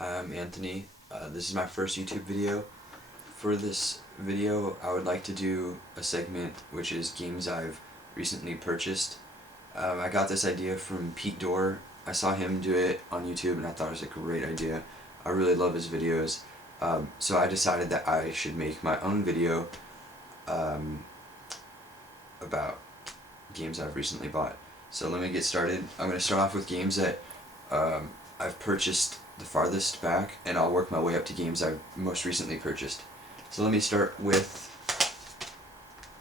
I'm Anthony. This is my first YouTube video. For this video, I would like to do a segment which is games I've recently purchased. I got this idea from PeteDorr. I saw him do it on YouTube and I thought it was a great idea. I really love his videos. So I decided that I should make my own video about games I've recently bought. So let me get started. I'm going to start off with games that I've purchased the farthest back, and I'll work my way up to games I've most recently purchased. So let me start with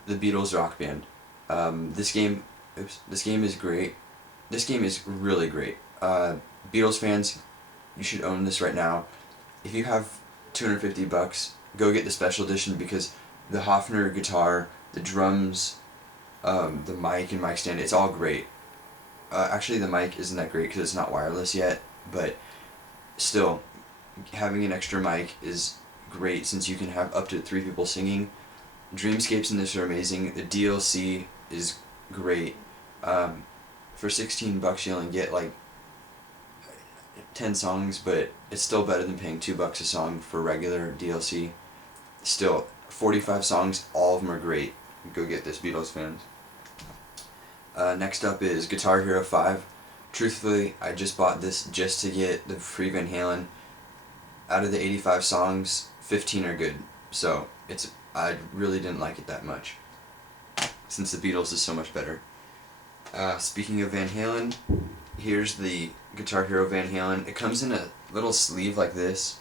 the Beatles Rock Band. This game is great. This game is really great. Beatles fans, you should own this right now. If you have $250, go get the special edition because the Hofner guitar, the drums, the mic and mic stand, it's all great. Actually, the mic isn't that great because it's not wireless yet, but still, having an extra mic is great since you can have up to 3 people singing. Dreamscapes in this are amazing. The DLC is great. For $16 you only get like 10 songs, but it's still better than paying $2 a song for regular DLC. Still, 45 songs, all of them are great. Go get this, Beatles fans. Next up is Guitar Hero 5. Truthfully, I just bought this just to get the free Van Halen. Out of the 85 songs, 15 are good. So, I really didn't like it that much, since the Beatles is so much better. Speaking of Van Halen, here's the Guitar Hero Van Halen. It comes in a little sleeve like this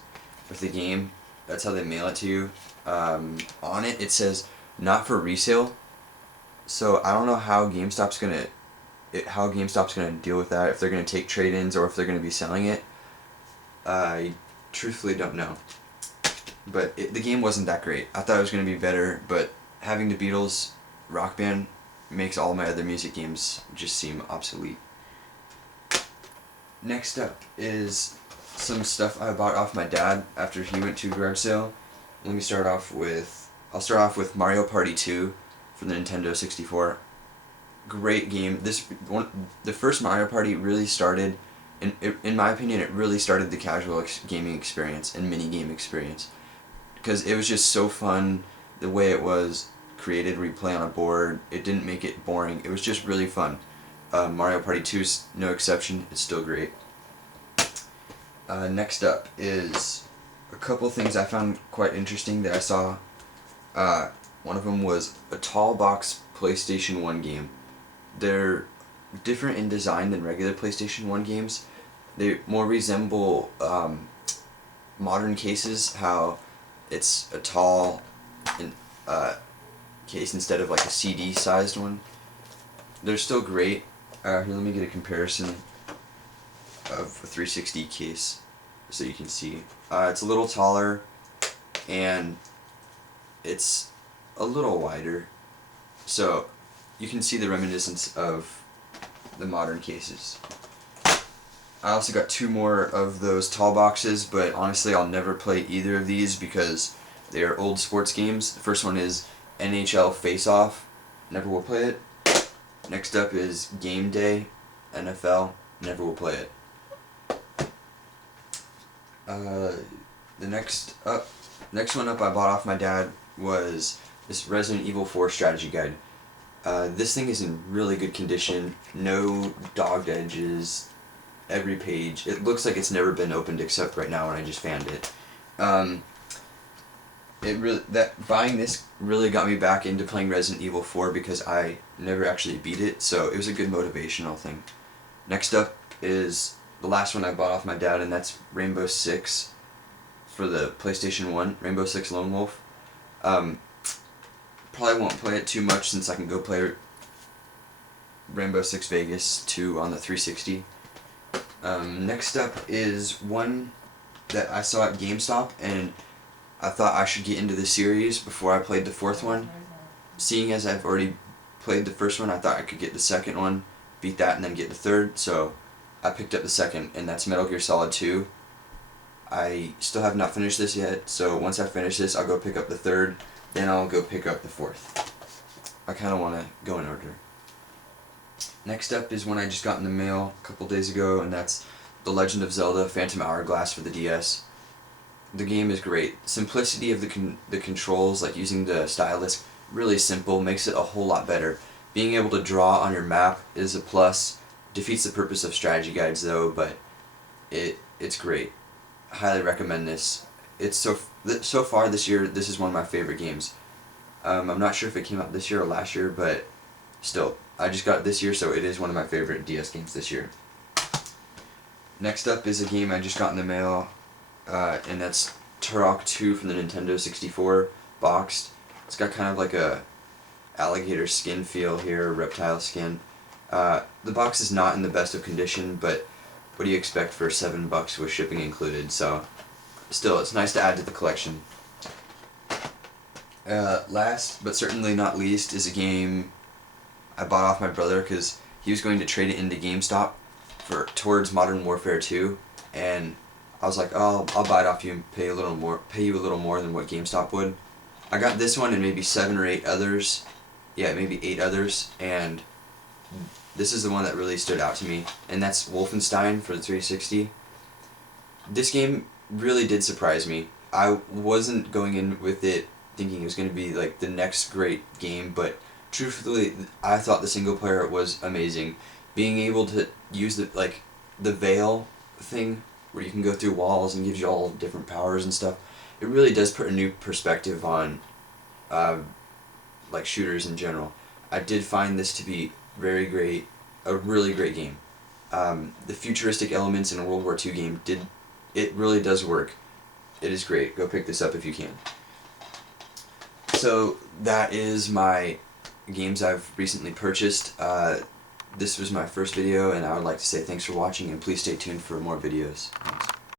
with the game. That's how they mail it to you. On it, it says, not for resale. So I don't know how GameStop's gonna deal with that, if they're gonna take trade-ins or if they're gonna be selling it. I truthfully don't know. But the game wasn't that great. I thought it was gonna be better, but having the Beatles Rock Band makes all my other music games just seem obsolete. Next up is some stuff I bought off my dad after he went to garage sale. I'll start off with Mario Party 2 for the Nintendo 64. Great game. The first Mario Party really started, in my opinion, it really started the casual gaming experience and mini game experience, because it was just so fun the way it was created, where you play on a board. It didn't make it boring. It was just really fun. Mario Party 2's no exception. It's still great. Next up is a couple things I found quite interesting that I saw. One of them was a tall box PlayStation 1 game. They're different in design than regular PlayStation 1 games. They more resemble modern cases, how it's a tall case instead of like a CD-sized one. They're still great. Here, let me get a comparison of a 360 case so you can see. It's a little taller and it's a little wider, so you can see the reminiscence of the modern cases. I also got 2 more of those tall boxes, but honestly I'll never play either of these because they are old sports games. The first one is NHL Face Off. Never will play it. Next up is Game Day NFL. Never will play it. The next one up I bought off my dad was this Resident Evil 4 strategy guide. This thing is in really good condition, no dogged edges, every page. It looks like it's never been opened except right now when I just fanned it. Buying this really got me back into playing Resident Evil 4 because I never actually beat it, so it was a good motivational thing. Next up is the last one I bought off my dad, and that's Rainbow Six for the PlayStation 1, Rainbow Six Lone Wolf. Probably won't play it too much since I can go play Rainbow Six Vegas 2 on the 360. Next up is one that I saw at GameStop, and I thought I should get into the series before I played the 4th one. Seeing as I've already played the first one, I thought I could get the second one, beat that, and then get the third, so I picked up the second, and that's Metal Gear Solid 2. I still have not finished this yet, so once I finish this, I'll go pick up the third, then I'll go pick up the 4th. I kind of want to go in order. Next up is one I just got in the mail a couple days ago, and that's The Legend of Zelda Phantom Hourglass for the DS. The game is great. Simplicity of the controls, like using the stylus, really simple, makes it a whole lot better. Being able to draw on your map is a plus. Defeats the purpose of strategy guides though, but it's great. Highly recommend this. It's so far this year, this is one of my favorite games. I'm not sure if it came out this year or last year, but still, I just got it this year, so it is one of my favorite DS games this year. Next up is a game I just got in the mail, and that's Turok 2 from the Nintendo 64, boxed. It's got kind of like a alligator skin feel here, reptile skin. The box is not in the best of condition, but what do you expect for $7 with shipping included, so still, it's nice to add to the collection. Last, but certainly not least, is a game I bought off my brother because he was going to trade it into GameStop towards Modern Warfare 2, and I was like, oh, I'll buy it off you and pay you a little more than what GameStop would. I got this one and maybe 7 or 8 others, maybe 8 others, and this is the one that really stood out to me, and that's Wolfenstein for the 360. This game really did surprise me. I wasn't going in with it thinking it was going to be like the next great game, but truthfully, I thought the single player was amazing. Being able to use the veil thing, where you can go through walls and gives you all different powers and stuff, it really does put a new perspective on like shooters in general. I did find this to be very great, a really great game. The futuristic elements in a World War II game it really does work. It is great. Go pick this up if you can. So that is my games I've recently purchased. This was my first video, and I would like to say thanks for watching, and please stay tuned for more videos. Thanks.